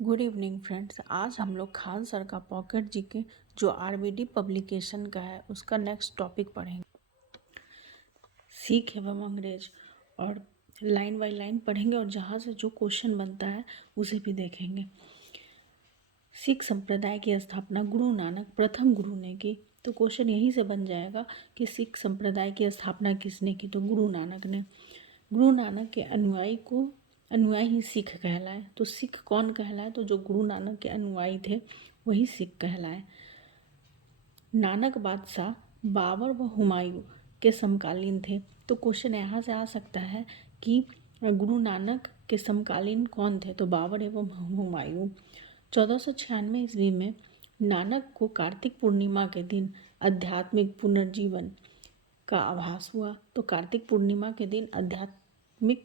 Good evening friends. आज हम लोग खान सर का पॉकेट जीके जो आरबीडी पब्लिकेशन का है उसका नेक्स्ट टॉपिक पढ़ेंगे। सिख एवं अंग्रेज और लाइन बाय लाइन पढ़ेंगे और जहाँ से जो क्वेश्चन बनता है उसे भी देखेंगे। सिख संप्रदाय की स्थापना गुरु नानक प्रथम गुरु ने की। तो क्वेश्चन यहीं से बन जाएगा कि सिख संप्रदाय की स्थापना किसने की, तो गुरु नानक ने। गुरु नानक के अनुयायी ही सिख कहलाए। तो सिख कौन कहलाए, तो जो गुरु नानक के अनुयायी थे वही सिख कहलाए। नानक बादशाह बाबर व हुमायूं के समकालीन थे। तो क्वेश्चन यहाँ से आ सकता है कि गुरु नानक के समकालीन कौन थे, तो बाबर एवं हुमायूं। 1496 ईस्वी में नानक को कार्तिक पूर्णिमा के दिन आध्यात्मिक पुनर्जीवन का आभास हुआ। तो कार्तिक पूर्णिमा के दिन आध्यात्मिक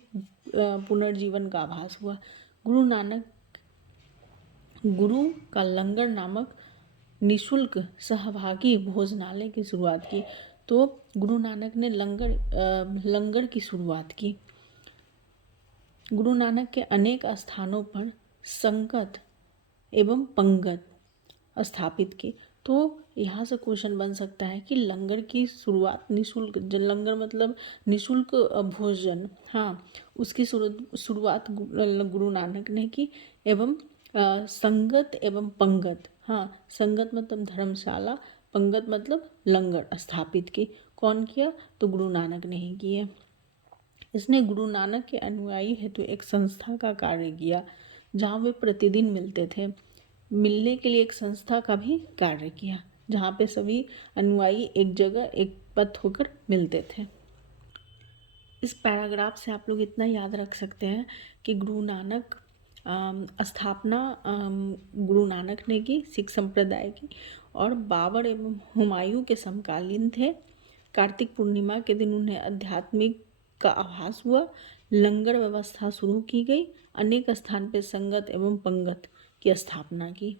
पुनर्जीवन का आभास हुआ। गुरु नानक गुरु का लंगर नामक निशुल्क सहभागी भोजनालय की शुरुआत की। तो गुरु नानक ने लंगर की शुरुआत की। गुरु नानक के अनेक स्थानों पर संगत एवं पंगत स्थापित की। तो यहाँ से क्वेश्चन बन सकता है कि लंगर की शुरुआत निशुल्क, लंगर मतलब निशुल्क भोजन, हाँ, उसकी शुरुआत गुरु नानक ने की। एवं संगत एवं पंगत, हाँ, संगत मतलब धर्मशाला, पंगत मतलब लंगर स्थापित की। कौन किया, तो गुरु नानक ने ही किए। इसने गुरु नानक के अनुयायी हेतु एक संस्था का कार्य किया जहाँ वे प्रतिदिन मिलते थे। मिलने के लिए एक संस्था का भी कार्य किया जहाँ पे सभी अनुयायी एक जगह एक पथ होकर मिलते थे। इस पैराग्राफ से आप लोग इतना याद रख सकते हैं कि गुरु नानक स्थापना गुरु नानक ने की सिख संप्रदाय की, और बाबर एवं हुमायूं के समकालीन थे। कार्तिक पूर्णिमा के दिन उन्हें आध्यात्मिक का आभास हुआ। लंगर व्यवस्था शुरू की गई। अनेक स्थान पर संगत एवं पंगत की स्थापना की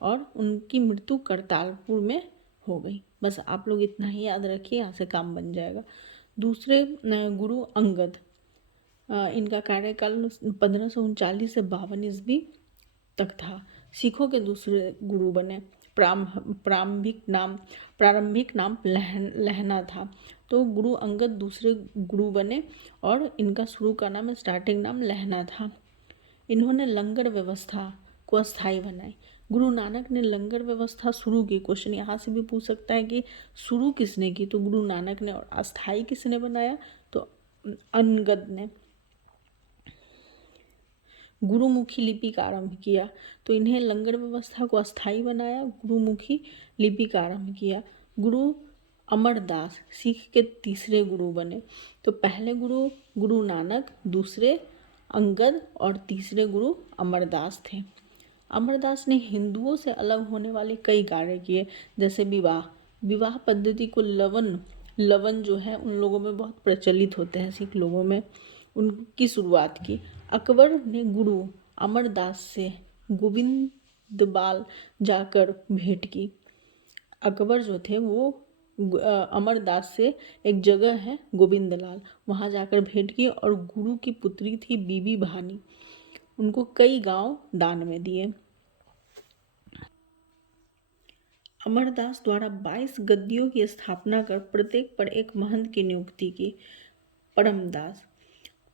और उनकी मृत्यु करतारपुर में हो गई। बस आप लोग इतना ही याद रखिए, यहाँ से काम बन जाएगा। दूसरे गुरु अंगद, इनका कार्यकाल 1539 से 52 ईस्वी तक था। सिखों के दूसरे गुरु बने। प्रारंभिक नाम लहना था। तो गुरु अंगद दूसरे गुरु बने और इनका शुरू का नाम, स्टार्टिंग नाम लहना था। इन्होंने लंगर व्यवस्था को अस्थायी बनाई। गुरु नानक ने लंगर व्यवस्था शुरू की। क्वेश्चन यहाँ से भी पूछ सकता है कि शुरू किसने की, तो गुरु नानक ने। और अस्थायी किसने बनाया, तो अंगद ने। गुरुमुखी लिपि का आरंभ किया। तो इन्हें लंगर व्यवस्था को अस्थायी बनाया, गुरुमुखी लिपि का आरंभ किया। गुरु अमरदास सिख के तीसरे गुरु बने। तो पहले गुरु गुरु नानक, दूसरे अंगद और तीसरे गुरु अमरदास थे। अमरदास ने हिंदुओं से अलग होने वाले कई कार्य किए, जैसे विवाह पद्धति को लवन जो है उन लोगों में बहुत प्रचलित होते हैं सिख लोगों में, उनकी शुरुआत की। अकबर ने गुरु अमरदास से गोविंदबाल जाकर भेंट की। अकबर जो थे वो अमरदास से, एक जगह है गोविंदलाल, वहाँ जाकर भेंट की और गुरु की पुत्री थी बीबी भानी, उनको कई गांव दान में दिए। अमरदास द्वारा 22 गद्दियों की स्थापना कर प्रत्येक पर एक महंत की नियुक्ति की। परमदास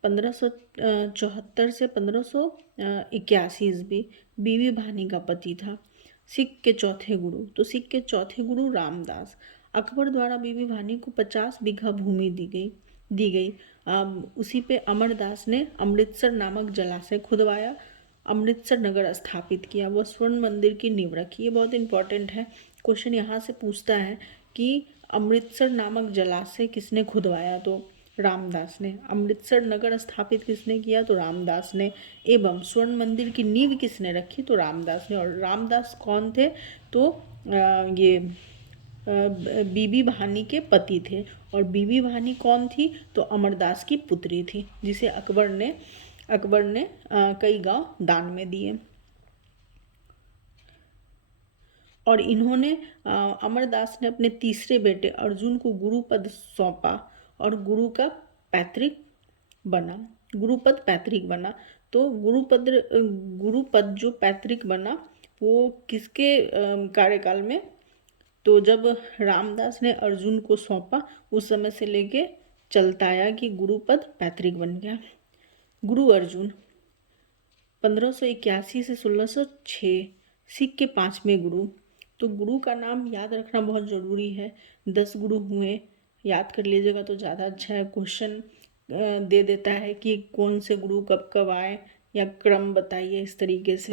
1574 से 1581 ईस्वी बीबी भानी का पति था। सिख के चौथे गुरु, तो सिख के चौथे गुरु रामदास। अकबर द्वारा बीबी भानी को 50 बीघा भूमि दी गई। उसी पे अमरदास ने अमृतसर नामक जलाशय खुदवाया, अमृतसर नगर स्थापित किया, वह स्वर्ण मंदिर की नींव रखी। ये बहुत इंपॉर्टेंट है। क्वेश्चन यहाँ से पूछता है कि अमृतसर नामक जलाशय किसने खुदवाया, तो रामदास ने। अमृतसर नगर स्थापित किसने किया, तो रामदास ने। एवं स्वर्ण मंदिर की नींव किसने रखी, तो रामदास ने। और रामदास कौन थे, तो ये बीबी भानी के पति थे। और बीबी भानी कौन थी, तो अमरदास की पुत्री थी, जिसे अकबर ने कई गांव दान में दिए। और इन्होंने अमरदास ने अपने तीसरे बेटे अर्जुन को गुरु पद सौंपा और गुरुपद पैतृक बना। तो गुरुपद जो पैतृक बना वो किसके कार्यकाल में? तो जब रामदास ने अर्जुन को सौंपा उस समय से लेके चलता आया कि गुरुपद पैतृक बन गया। गुरु अर्जुन 1581 से 1606 सिख के 5वें गुरु। तो गुरु का नाम याद रखना बहुत ज़रूरी है। 10 गुरु हुए, याद कर लीजिएगा तो ज़्यादा अच्छा है। क्वेश्चन दे देता है कि कौन से गुरु कब कब आए या क्रम बताइए, इस तरीके से।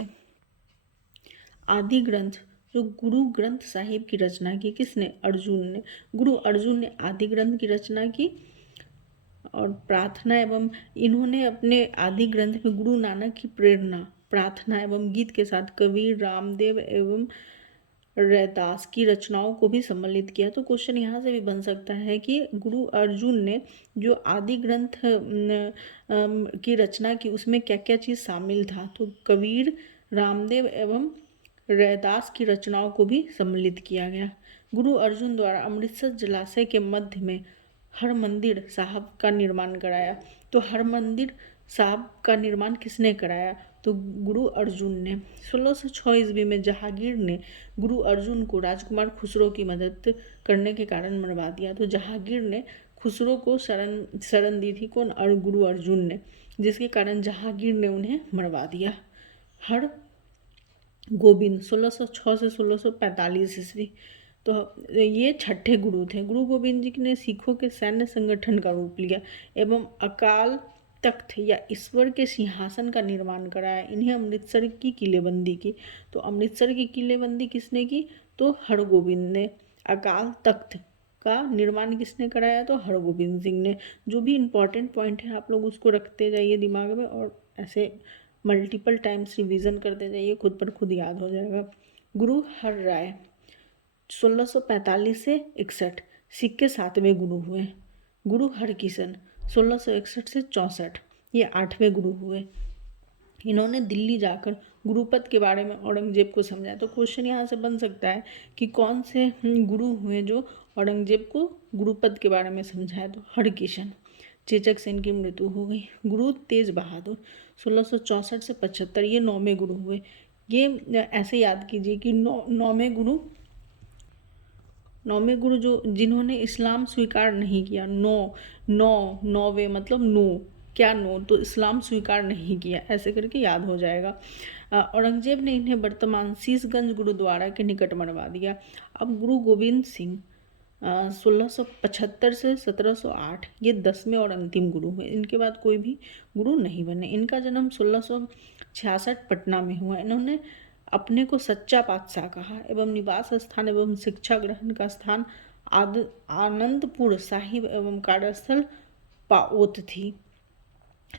आदि ग्रंथ, जो गुरु ग्रंथ साहिब की रचना की किसने? अर्जुन ने। गुरु अर्जुन ने आदि ग्रंथ की रचना की और प्रार्थना एवं इन्होंने अपने आदि ग्रंथ में गुरु नानक की प्रेरणा, प्रार्थना एवं गीत के साथ कबीर, रामदेव एवं रैदास की रचनाओं को भी सम्मिलित किया। तो क्वेश्चन यहाँ से भी बन सकता है कि गुरु अर्जुन ने जो आदि ग्रंथ की रचना की उसमें क्या क्या चीज़ शामिल था? तो कबीर, रामदेव एवं रैदास की रचनाओं को भी सम्मिलित किया गया। गुरु अर्जुन द्वारा अमृतसर जलाशय के मध्य में हरमंदिर साहब का निर्माण कराया। तो हरमंदिर साहब का निर्माण किसने कराया? तो गुरु अर्जुन ने। 1606 ईस्वी में जहांगीर ने गुरु अर्जुन को राजकुमार खुसरो की मदद करने के कारण मरवा दिया। तो जहांगीर ने खुसरो को शरण दी थी कौन? गुरु अर्जुन ने, जिसके कारण जहांगीर ने उन्हें मरवा दिया। हर गोबिंद 1606 से 1645 ईस्वी। तो ये छठे गुरु थे। गुरु गोविंद जी ने सिखों के सैन्य संगठन का रूप लिया एवं अकाल तख्त या ईश्वर के सिंहासन का निर्माण कराया। इन्हें अमृतसर की किलेबंदी की। तो अमृतसर की किलेबंदी किसने की? तो हरगोबिंद ने। अकाल तख्त का निर्माण किसने कराया? तो हरगोबिंद सिंह ने। जो भी इम्पोर्टेंट पॉइंट है आप लोग उसको रखते जाइए दिमाग में और ऐसे मल्टीपल टाइम्स रिवीजन करते जाइए, खुद पर खुद याद हो जाएगा। गुरु हर राय 1645 से 61 सिख के 7वें गुरु हुए। गुरु हरकिशन 1661 से 64 ये 8वें गुरु हुए। इन्होंने दिल्ली जाकर गुरुपद के बारे में औरंगजेब को समझाया। तो क्वेश्चन यहाँ से बन सकता है कि कौन से गुरु हुए जो औरंगजेब को गुरुपद के बारे में समझाया? तो हरकिशन। चेचक सेन की मृत्यु हो गई। गुरु तेज बहादुर 1664 से 75 ये 9वें गुरु हुए। ये ऐसे याद कीजिए कि नौवें गुरु जो जिन्होंने इस्लाम स्वीकार नहीं किया। नौवे मतलब नो, क्या नो? तो इस्लाम स्वीकार नहीं किया, ऐसे करके याद हो जाएगा। औरंगजेब ने इन्हें वर्तमान शीशगंज गुरुद्वारा के निकट मरवा दिया। अब गुरु गोविंद सिंह 1675 से 1708 ये 10वें और अंतिम गुरु हुए। इनके बाद कोई भी गुरु नहीं बने। इनका जन्म 1666 पटना में हुआ। इन्होंने अपने को सच्चा पातशाह कहा एवं निवास स्थान एवं शिक्षा ग्रहण का स्थान आनंदपुर साहिब एवं कार्यस्थल पाओत थी।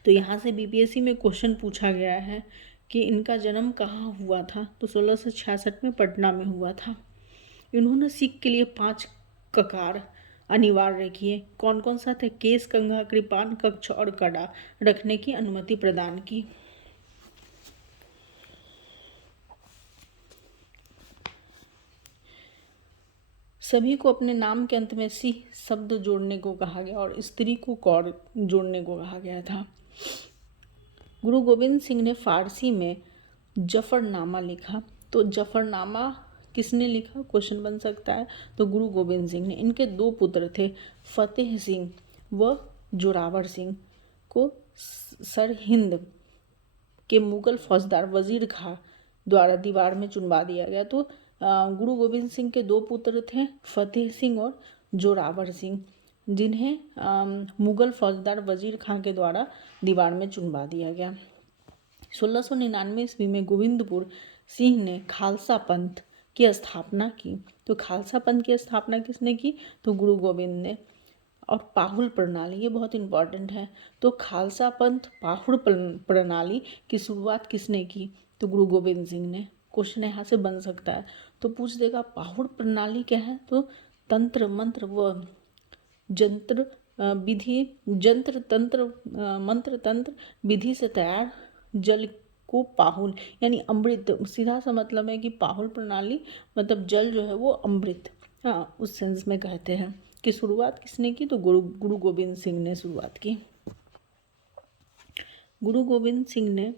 तो यहाँ से बीपीएससी में क्वेश्चन पूछा गया है कि इनका जन्म कहाँ हुआ था? तो 1666 में पटना में हुआ था। इन्होंने सिख के लिए 5 ककार अनिवार्य किए। कौन कौन सा थे? केस, कंघा, कृपान, कक्ष और कड़ा रखने की अनुमति प्रदान की। सभी को अपने नाम के अंत में सी शब्द जोड़ने को कहा गया और स्त्री को कौर जोड़ने को कहा गया था। गुरु गोविंद सिंह ने फारसी में जफरनामा लिखा। तो जफरनामा किसने लिखा? क्वेश्चन बन सकता है। तो गुरु गोविंद सिंह ने। इनके 2 पुत्र थे, फतेह सिंह व जोरावर सिंह को सरहिंद के मुगल फौजदार वजीर खां द्वारा दीवार में चुनवा दिया गया। तो गुरु गोविंद सिंह के 2 पुत्र थे, फतेह सिंह और जोरावर सिंह, जिन्हें मुगल फौजदार वजीर खां के द्वारा दीवार में चुनवा दिया गया। 1699 ईस्वी में गोविंदपुर सिंह ने खालसा पंथ की स्थापना की। तो खालसा पंथ की स्थापना किसने की? तो गुरु गोविंद ने। और पाहुल प्रणाली, ये बहुत इंपॉर्टेंट है। तो खालसा पंथ पाहुल प्रणाली की शुरुआत किसने की? तो गुरु गोविंद सिंह ने। क्वेश्चन यहाँ से बन सकता है। तो पूछ देगा पाहुल प्रणाली क्या है? तो तंत्र मंत्र व जंत्र विधि, जंत्र तंत्र मंत्र तंत्र विधि से तैयार जल को पाहुल यानी अमृत, सीधा सा मतलब है कि पाहुल प्रणाली मतलब जल जो है वो अमृत, हाँ उस सेंस में कहते हैं। की शुरुआत किसने की? तो गुरु गोविंद सिंह ने शुरुआत की। गुरु गोविंद सिंह ने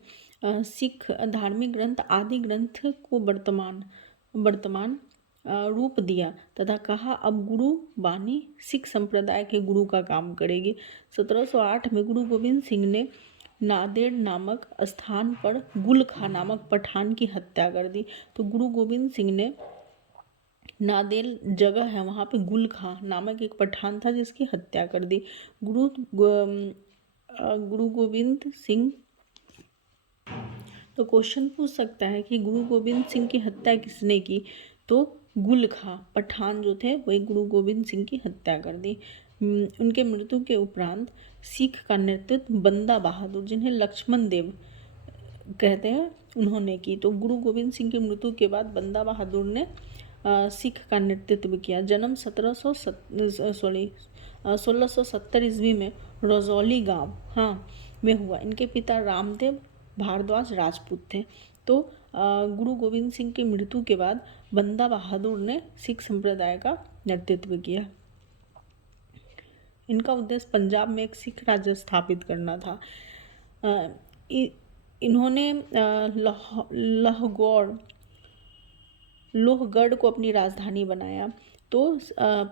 सिख धार्मिक ग्रंथ आदि ग्रंथ को वर्तमान रूप दिया तथा कहा अब गुरु बानी सिख संप्रदाय के गुरु का काम करेगी। 1708 में गुरु गोविंद सिंह ने नादेड़ नामक स्थान पर गुल खां नामक पठान की हत्या कर दी। तो गुरु गोविंद सिंह ने नादेड़ जगह है वहाँ पे गुल खां नामक एक पठान था जिसकी हत्या कर दी। गुरु गोविंद सिंह, तो क्वेश्चन पूछ सकता है कि गुरु गोविंद सिंह की हत्या किसने की, तो गुल खां पठान जो थे वही गुरु गोविंद सिंह की हत्या कर दी। उनके मृत्यु के उपरांत सिख का नेतृत्व बंदा बहादुर, जिन्हें लक्ष्मण देव कहते हैं, उन्होंने की। तो गुरु गोविंद सिंह की मृत्यु के बाद बंदा बहादुर ने सिख का नेतृत्व किया। जन्म 1670 ईस्वी में रजौली गांव में हुआ। इनके पिता रामदेव भारद्वाज राजपूत थे। तो गुरु गोविंद सिंह की मृत्यु के बाद बंदा बहादुर ने सिख संप्रदाय का नेतृत्व किया। इनका उद्देश्य पंजाब में एक सिख राज्य स्थापित करना था। इन्होंने लोहगढ़ को अपनी राजधानी बनाया। तो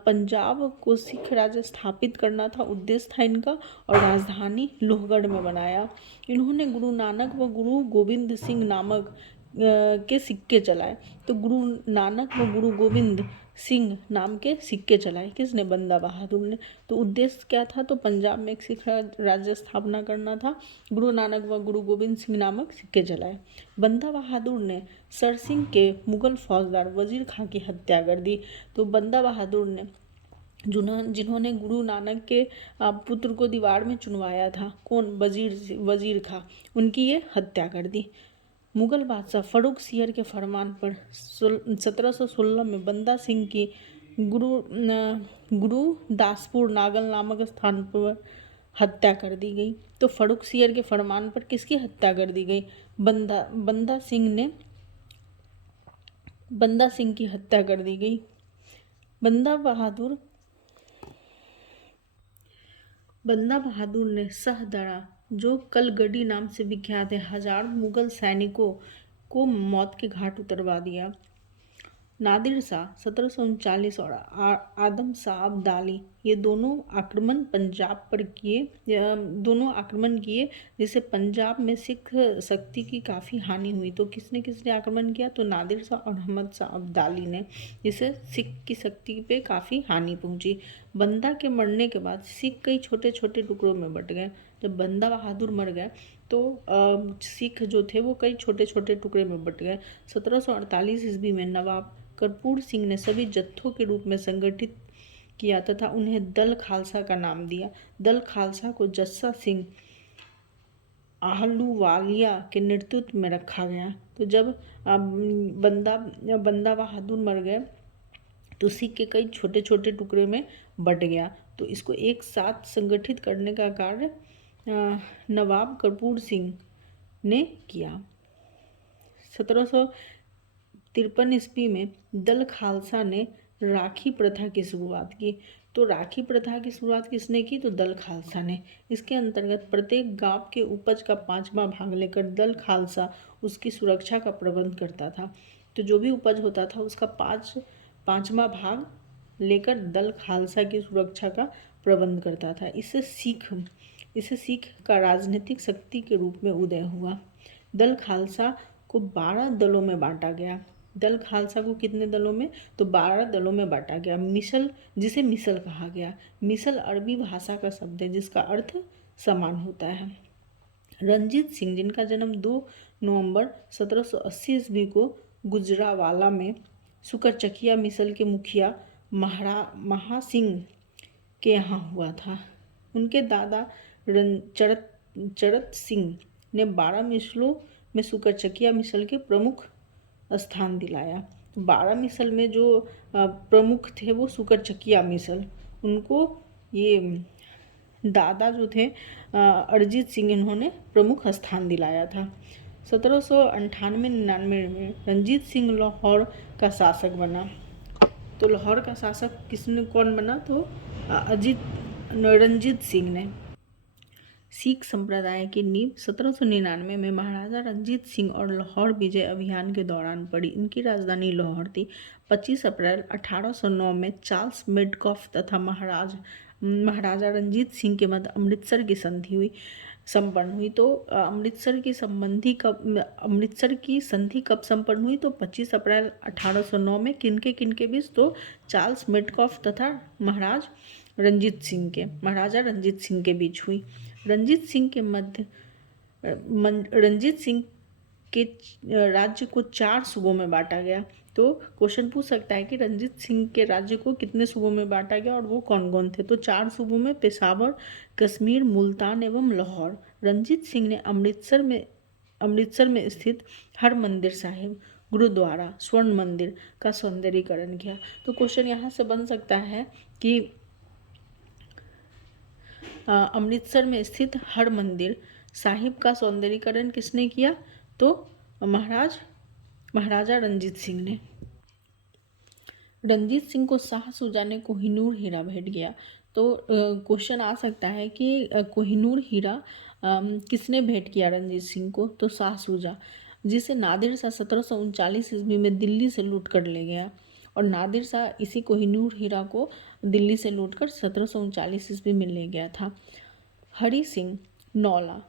पंजाब को सिख राज्य स्थापित करना था, उद्देश्य था इनका, और राजधानी लोहगढ़ में बनाया। इन्होंने गुरु नानक व गुरु गोविंद सिंह नामक के सिक्के चलाए। तो गुरु नानक व गुरु गोविंद सिंह नाम के सिक्के चलाए किसने? बंदा बहादुर ने। तो उद्देश्य क्या था? तो पंजाब में एक सिख राज्य स्थापना करना था। गुरु नानक व गुरु गोविंद सिंह नामक सिक्के चलाए। बंदा बहादुर ने सरसिंह के मुगल फौजदार वजीर खां की हत्या कर दी। तो बंदा बहादुर ने जिन्होंने गुरु नानक के पुत्र को दीवार में चुनवाया था, कौन? वजीर खां, उनकी ये हत्या कर दी। मुगल बादशाह फर्रुख सियर के फरमान पर 1716 में बंदा सिंह की गुरु दासपुर नागल नामक स्थान पर हत्या कर दी गई। तो फर्रुख सियर के फरमान पर किसकी हत्या कर दी गई? बंदा सिंह की हत्या कर दी गई। बंदा बहादुर ने सहदरा, जो कलगढ़ी नाम से विख्यात है, 1000 मुगल सैनिकों को मौत के घाट उतरवा दिया। नादिर शाह 1739 और आदम शाह अब्दाली, ये दोनों आक्रमण पंजाब पर किए, जिससे पंजाब में सिख शक्ति की काफ़ी हानि हुई। तो किसने आक्रमण किया? तो नादिर शाह और अहमद शाह अब्दाली ने, जिससे सिख की शक्ति पे काफ़ी हानि पहुंची। बंदा के मरने के बाद सिख कई छोटे छोटे टुकड़ों में बट गए। जब बंदा बहादुर मर गए तो सिख जो थे वो कई छोटे छोटे टुकड़े में बट गए। 1748 ईस्वी में नवाब कर्पूर सिंह ने सभी जत्थों के रूप में संगठित किया तथा उन्हें दल खालसा का नाम दिया। दल खालसा को जस्सा सिंह आहलूवालिया के नेतृत्व में रखा गया। तो जब बंदा बहादुर मर गए तो सिख के कई छोटे छोटे टुकड़े में बट गया। तो इसको एक साथ संगठित करने का कार्य नवाब कर्पूर सिंह ने किया। 1753 ईस्वी में दल खालसा ने राखी प्रथा की शुरुआत की। तो राखी प्रथा की शुरुआत किसने की? तो दल खालसा ने। इसके अंतर्गत प्रत्येक गांव के उपज का 5वां भाग लेकर दल खालसा उसकी सुरक्षा का प्रबंध करता था। तो जो भी उपज होता था उसका 5वां भाग लेकर दल खालसा की सुरक्षा का प्रबंध करता था। इससे सिख का राजनीतिक शक्ति के रूप में उदय हुआ। दल खालसा को 12 दलों में बांटा गया। दल खालसा को कितने दलों में? तो 12 दलों में बांटा गया। जिसे मिसल कहा गया। मिसल अरबी भाषा का शब्द है जिसका अर्थ समान होता है। रंजीत सिंह, जिनका जन्म 2 नवंबर 1780 ईस्वी को गुजरावाला में सुकरचकिया मिसल के मुखिया महासिंह के यहाँ हुआ था। उनके दादा चरत सिंह ने 12 मिसलों में सुकरचकिया मिसल के प्रमुख स्थान दिलाया। 12 मिसल में जो प्रमुख थे वो सुकरचकिया मिसल, उनको ये दादा जो थे अरिजीत सिंह, इन्होंने प्रमुख स्थान दिलाया था। 1798-99 में रंजीत सिंह लाहौर का शासक बना। तो लाहौर का शासक कौन बना? तो रंजीत सिंह ने। सिख संप्रदाय की नींव 1799 में महाराजा रंजीत सिंह और लाहौर विजय अभियान के दौरान पड़ी। इनकी राजधानी लाहौर थी। 25 अप्रैल 1809 में चार्ल्स मेडकॉफ तथा महाराजा रंजीत सिंह के मध्य अमृतसर की संधि संपन्न हुई। तो अमृतसर की संधि कब संपन्न हुई? तो 25 अप्रैल 1809 में। किनके बीच? तो चार्ल्स मेडकॉफ तथा महाराजा रंजीत सिंह के बीच हुई। रंजीत सिंह के राज्य को 4 सूबों में बांटा गया। तो क्वेश्चन पूछ सकता है कि रंजीत सिंह के राज्य को कितने सूबों में बांटा गया और वो कौन कौन थे? तो 4 सूबों में पेशावर, कश्मीर, मुल्तान एवं लाहौर। रंजीत सिंह ने अमृतसर में स्थित हरमंदिर साहिब, गुरुद्वारा, स्वर्ण मंदिर का सौंदर्यीकरण किया। तो क्वेश्चन यहाँ से बन सकता है कि अमृतसर में स्थित हरमंदिर साहिब का सौंदर्यीकरण किसने किया? तो महाराजा रंजीत सिंह ने। रंजीत सिंह को शाह सूजा ने कोहिनूर हीरा भेंट किया। तो क्वेश्चन आ सकता है कि कोहिनूर हीरा किसने भेंट किया रंजीत सिंह को? तो शाह सूजा, जिसे नादिर शाह 1739 ईस्वी में दिल्ली से लूट कर ले गया। और नादिर शाह इसी कोहिनूर हीरा को दिल्ली से लूटकर 1739 ईस्वी में ले गया था। हरि सिंह नौला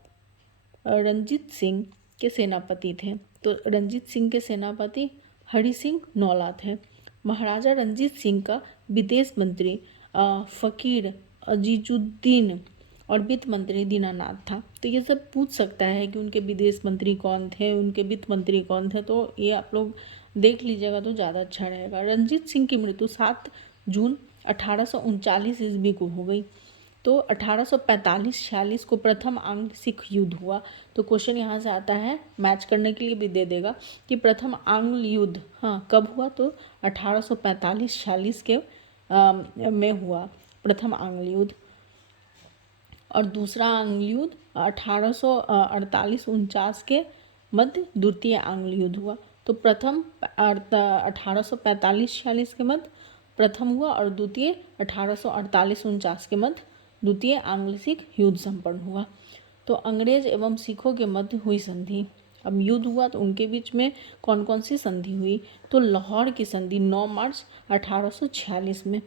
रंजीत सिंह के सेनापति थे। तो रंजीत सिंह के सेनापति हरि सिंह नौला थे। महाराजा रंजीत सिंह का विदेश मंत्री फ़कीर अजीजुद्दीन और वित्त मंत्री दीनानाथ था। तो ये सब पूछ सकता है कि उनके विदेश मंत्री कौन थे, उनके वित्त मंत्री कौन थे। तो ये आप लोग देख लीजिएगा तो ज़्यादा अच्छा रहेगा। रंजीत सिंह की मृत्यु 7 जून 1839 ईस्वी को हो गई। तो 1845-46 को प्रथम आंग्ल सिख युद्ध हुआ। तो क्वेश्चन यहाँ से आता है, मैच करने के लिए भी दे देगा कि प्रथम आंग्ल युद्ध कब हुआ? तो 1845-46 के में हुआ प्रथम आंग्ल युद्ध। और दूसरा आंग्ल युद्ध 1848-49 के मध्य द्वितीय आंग्ल युद्ध हुआ। तो प्रथम 1845-46 के मध्य प्रथम हुआ और द्वितीय 1848-49 के मध्य द्वितीय आंग्ल सिख युद्ध संपन्न हुआ। तो अंग्रेज एवं सिखों के मध्य हुई संधि। अब युद्ध हुआ तो उनके बीच में कौन कौन सी संधि हुई? तो लाहौर की संधि 9 मार्च 1846 में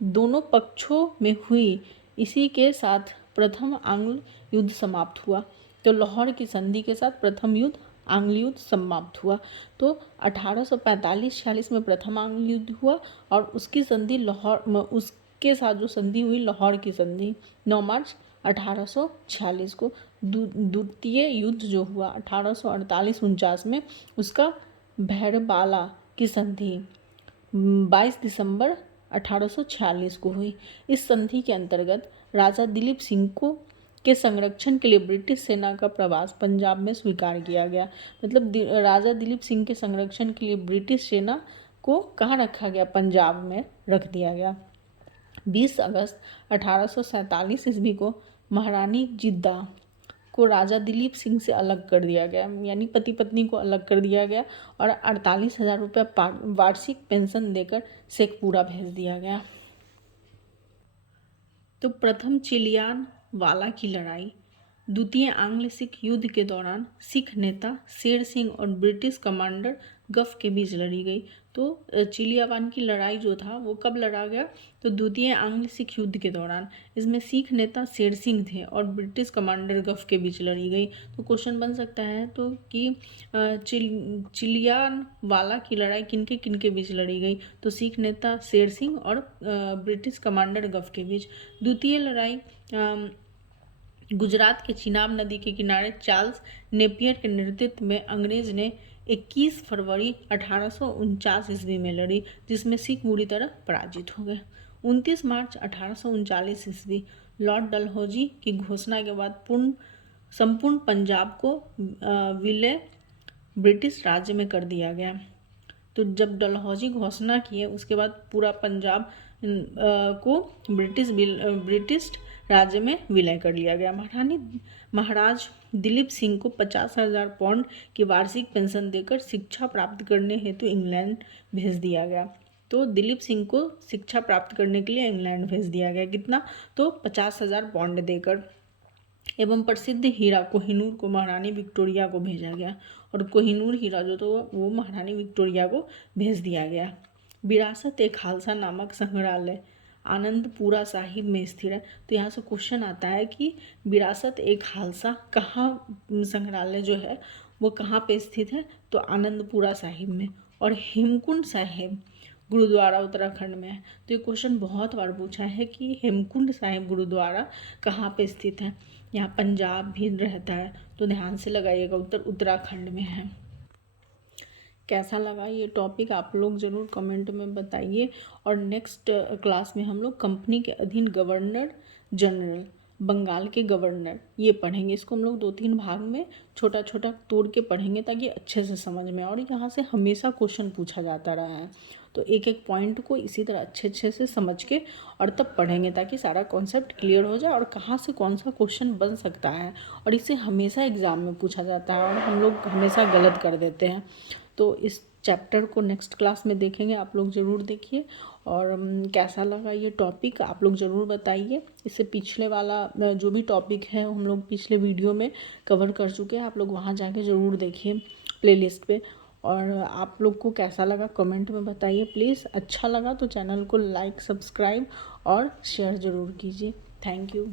दोनों पक्षों में हुई। इसी के साथ प्रथम आंग्ल युद्ध समाप्त हुआ। तो लाहौर की संधि के साथ प्रथम आंग्ल युद्ध समाप्त हुआ। तो 1845-46 में प्रथम आंग्ल युद्ध हुआ और उसकी संधि उसके साथ जो संधि हुई लाहौर की संधि 9 मार्च 1846 को। द्वितीय युद्ध जो हुआ 1848-49 में, उसका भैरबाला की संधि 22 दिसंबर 1846 को हुई। इस संधि के अंतर्गत राजा दिलीप सिंह के संरक्षण के लिए ब्रिटिश सेना का प्रवास पंजाब में स्वीकार किया गया। मतलब राजा दिलीप सिंह के संरक्षण के लिए ब्रिटिश सेना को कहाँ रखा गया? पंजाब में रख दिया गया। 20 अगस्त 1847 ईस्वी को महारानी जिद्दा को राजा दिलीप सिंह से अलग कर दिया गया, यानी पति पत्नी को अलग कर दिया गया और 48,000 रुपये वार्षिक पेंशन देकर शेखपुरा भेज दिया गया। तो प्रथम चिलियान वाला की लड़ाई द्वितीय आंग्ल सिख युद्ध के दौरान सिख नेता शेर सिंह और ब्रिटिश कमांडर गफ के बीच लड़ी गई। तो चिलियावान की लड़ाई जो था वो कब लड़ा गया? तो द्वितीय आंग्ल सिख युद्ध के दौरान। इसमें सिख नेता शेर सिंह थे और ब्रिटिश कमांडर गफ के बीच लड़ी गई। तो क्वेश्चन बन सकता है तो कि चिलियान वाला की लड़ाई किनके बीच लड़ी गई? तो सिख नेता शेर सिंह और ब्रिटिश कमांडर गफ के बीच। द्वितीय लड़ाई गुजरात के चिनाब नदी के किनारे चार्ल्स नेपियर के नेतृत्व में अंग्रेज ने 21 फरवरी 1849 ईस्वी में लड़ी, जिसमें सिख बुरी तरह पराजित हो गए। 29 मार्च 1839 ईस्वी लॉर्ड डलहौजी की घोषणा के बाद संपूर्ण पंजाब को विलय ब्रिटिश राज्य में कर दिया गया। तो जब डलहौजी घोषणा किए उसके बाद पूरा पंजाब को ब्रिटिश राज्य में विलय कर लिया गया। महाराज दिलीप सिंह को 50,000 पाउंड की वार्षिक पेंशन देकर शिक्षा प्राप्त करने हेतु इंग्लैंड भेज दिया गया। तो दिलीप सिंह को शिक्षा प्राप्त करने के लिए इंग्लैंड भेज दिया गया। कितना? तो 50,000 पाउंड देकर। एवं प्रसिद्ध हीरा कोहिनूर को महारानी विक्टोरिया को भेजा गया, और कोहिनूर हीरा जो तो वो महारानी विक्टोरिया को भेज दिया गया। विरासत ए खालसा नामक संग्रहालय आनंदपुरा साहिब में स्थित है। तो यहाँ से क्वेश्चन आता है कि विरासत ए खालसा कहाँ संग्रहालय जो है वो कहाँ पे स्थित है, तो आनंदपुरा साहिब में। और हेमकुंड साहिब गुरुद्वारा उत्तराखंड में है। तो ये क्वेश्चन बहुत बार पूछा है कि हेमकुंड साहिब गुरुद्वारा कहाँ पे स्थित है। यहाँ पंजाब भी रहता है, तो ध्यान से लगाइएगा, उत्तराखंड में है। कैसा लगा ये टॉपिक आप लोग ज़रूर कमेंट में बताइए। और नेक्स्ट क्लास में हम लोग कंपनी के अधीन गवर्नर जनरल, बंगाल के गवर्नर, ये पढ़ेंगे। इसको हम लोग 2-3 भाग में छोटा छोटा तोड़ के पढ़ेंगे ताकि अच्छे से समझ में। और यहाँ से हमेशा क्वेश्चन पूछा जाता रहा है, तो एक एक पॉइंट को इसी तरह अच्छे से समझ के और तब पढ़ेंगे ताकि सारा कॉन्सेप्ट क्लियर हो जाए और कहाँ से कौन सा क्वेश्चन बन सकता है। और इसे हमेशा एग्ज़ाम में पूछा जाता है और हम लोग हमेशा गलत कर देते हैं। तो इस चैप्टर को नेक्स्ट क्लास में देखेंगे, आप लोग ज़रूर देखिए। और कैसा लगा ये टॉपिक आप लोग ज़रूर बताइए। इससे पिछले वाला जो भी टॉपिक है हम लोग पिछले वीडियो में कवर कर चुके हैं, आप लोग वहाँ जाके ज़रूर देखिए प्लेलिस्ट पे। और आप लोग को कैसा लगा कमेंट में बताइए प्लीज़। अच्छा लगा तो चैनल को लाइक, सब्सक्राइब और शेयर ज़रूर कीजिए। Thank you.